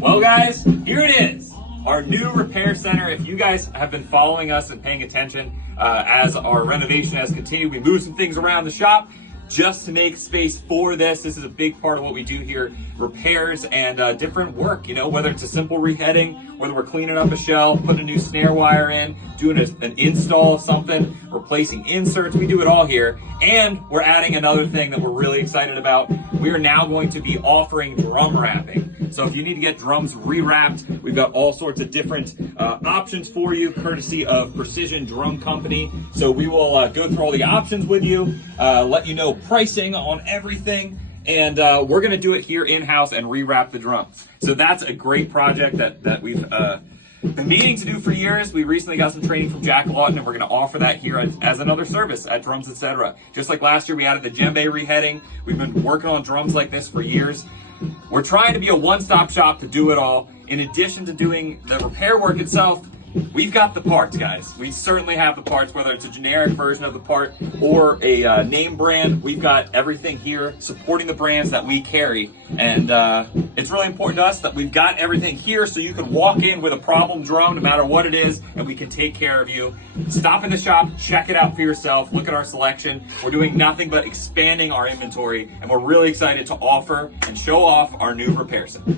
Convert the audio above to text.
Well guys, here it is, our new repair center. If you guys have been following us and paying attention as our renovation has continued, we moved some things around the shop just to make space for this. This is a big part of what we do here, repairs and different work, you know, whether it's a simple reheading, whether we're cleaning up a shelf, putting a new snare wire in, doing an install of something, replacing inserts, we do it all here. And we're adding another thing that we're really excited about. We are now going to be offering drum wrapping. So if you need to get drums rewrapped, we've got all sorts of different options for you, courtesy of Precision Drum Company. So we will go through all the options with you, let you know pricing on everything, and we're gonna do it here in-house and rewrap the drums. So that's a great project that we've been meaning to do for years. We recently got some training from Jack Lawton, and we're going to offer that here as another service at Drums Etc. Just like last year, we added the djembe reheading. We've been working on drums like this for years. We're trying to be a one-stop shop to do it all. In addition to doing the repair work itself, we've got the parts, guys. We certainly have the parts, whether it's a generic version of the part or a name brand. We've got everything here supporting the brands that we carry. And it's really important to us that we've got everything here so you can walk in with a problem drum, no matter what it is, and we can take care of you. Stop in the shop, check it out for yourself, look at our selection. We're doing nothing but expanding our inventory, and we're really excited to offer and show off our new repair center.